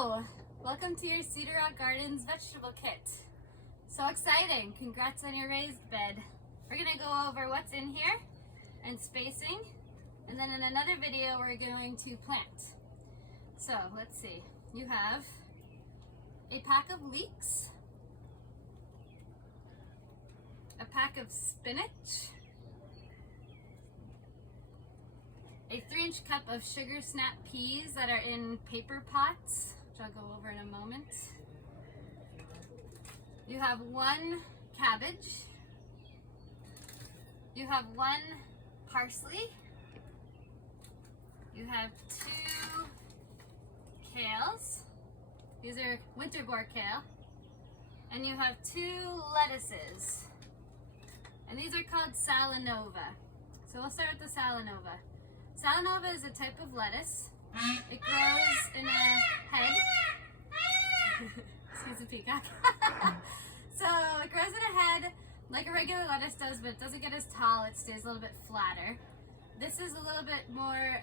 Hello! Welcome to your Cedar Rock Gardens vegetable kit. So exciting! Congrats on your raised bed. We're going to go over what's in here and spacing, and then in another video we're going to plant. So let's see. You have a pack of leeks, a pack of spinach, a 3-inch cup of sugar snap peas that are in paper pots, which I'll go over in a moment. You have 1 cabbage. You have 1 parsley. You have 2 kales. These are winter boar kale. And you have 2 lettuces. And these are called Salanova. So we'll start with the Salanova. Salanova is a type of lettuce. It grows in a head. Excuse the peacock. So it grows in a head like a regular lettuce does, but it doesn't get as tall. It stays a little bit flatter. This is a little bit more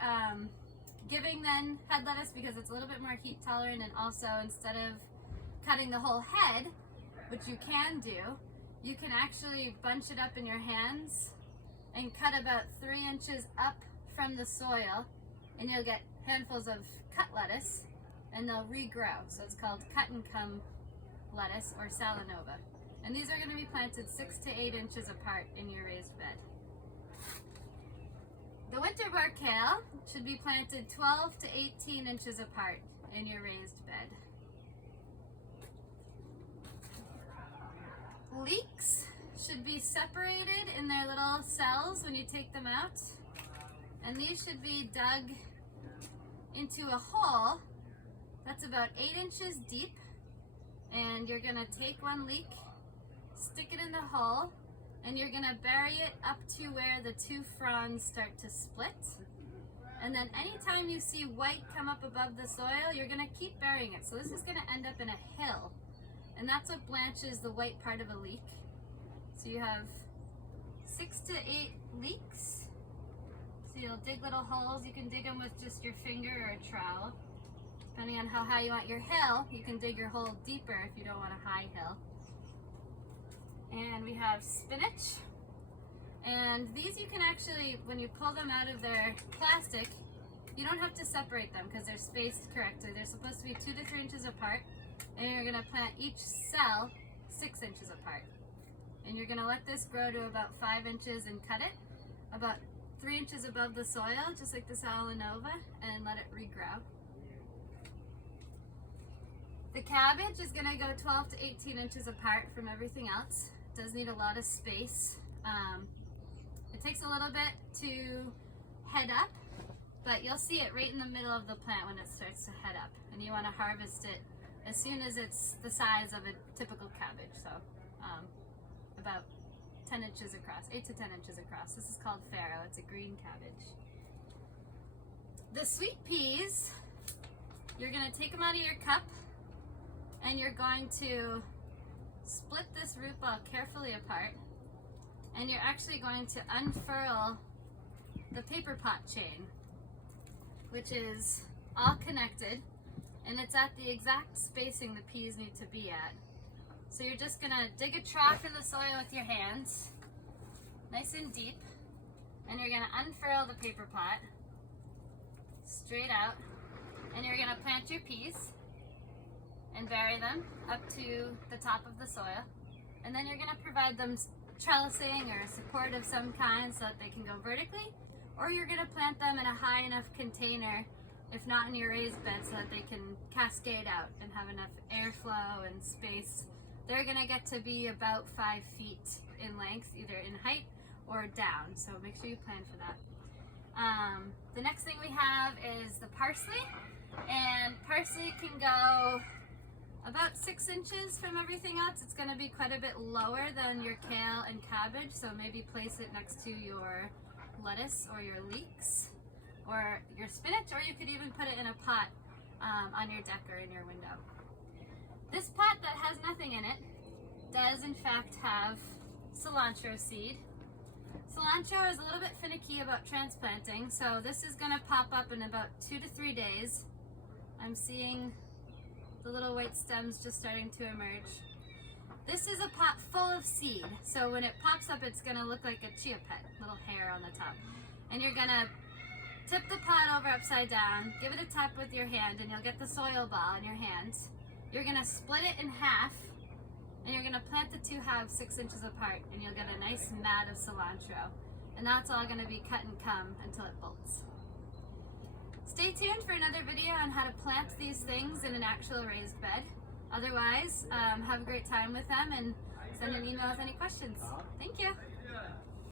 giving than head lettuce because it's a little bit more heat tolerant, and also instead of cutting the whole head, which you can do, you can actually bunch it up in your hands and cut about 3 inches up from the soil, and you'll get handfuls of cut lettuce and they'll regrow. So it's called cut and come lettuce or Salanova. And these are going to be planted 6 to 8 inches apart in your raised bed. The winter boar kale should be planted 12 to 18 inches apart in your raised bed. Leeks should be separated in their little cells when you take them out. And these should be dug into a hole that's about 8 inches deep. And you're going to take 1 leek, stick it in the hole, and you're going to bury it up to where the 2 fronds start to split. And then anytime you see white come up above the soil, you're going to keep burying it. So this is going to end up in a hill. And that's what blanches the white part of a leek. So you have 6 to 8 leeks. So you'll dig little holes. You can dig them with just your finger or a trowel. Depending on how high you want your hill, you can dig your hole deeper if you don't want a high hill. And we have spinach. And these you can actually, when you pull them out of their plastic, you don't have to separate them because they're spaced correctly. They're supposed to be 2 to 3 inches apart. And you're going to plant each cell 6 inches apart. And you're going to let this grow to about 5 inches and cut it about 3 inches above the soil, just like the Salanova, and let it regrow. The cabbage is going to go 12 to 18 inches apart from everything else. It does need a lot of space. It takes a little bit to head up, but you'll see it right in the middle of the plant when it starts to head up. And you want to harvest it as soon as it's the size of a typical cabbage, so about 10 inches across, 8 to 10 inches across. This is called farro. It's a green cabbage. The sweet peas, you're going to take them out of your cup, and you're going to split this root ball carefully apart, and you're actually going to unfurl the paper pot chain, which is all connected, and it's at the exact spacing the peas need to be at. So you're just going to dig a trough in the soil with your hands, nice and deep, and you're going to unfurl the paper pot straight out, and you're going to plant your peas and bury them up to the top of the soil. And then you're going to provide them trellising or support of some kind so that they can go vertically, or you're going to plant them in a high enough container, if not in your raised bed, so that they can cascade out and have enough airflow and space. They're going to get to be about 5 feet in length, either in height or down, so make sure you plan for that. The next thing we have is the parsley, and parsley can go about 6 inches from everything else. It's going to be quite a bit lower than your kale and cabbage, so maybe place it next to your lettuce or your leeks or your spinach, or you could even put it in a pot on your deck or in your window. This pot that has nothing in it does in fact have cilantro seed. Cilantro is a little bit finicky about transplanting, so this is going to pop up in about 2 to 3 days. I'm seeing The little white stems just starting to emerge. This is a pot full of seed, so when it pops up, it's gonna look like a chia pet, little hair on the top. And you're gonna tip the pot over upside down, give it a tap with your hand, and you'll get the soil ball in your hand. You're gonna split it in half, and you're gonna plant the two halves 6 inches apart, and you'll get a nice mat of cilantro. And that's all gonna be cut and come until it bolts. Stay tuned for another video on how to plant these things in an actual raised bed. Otherwise, have a great time with them and send an email with any questions. Thank you.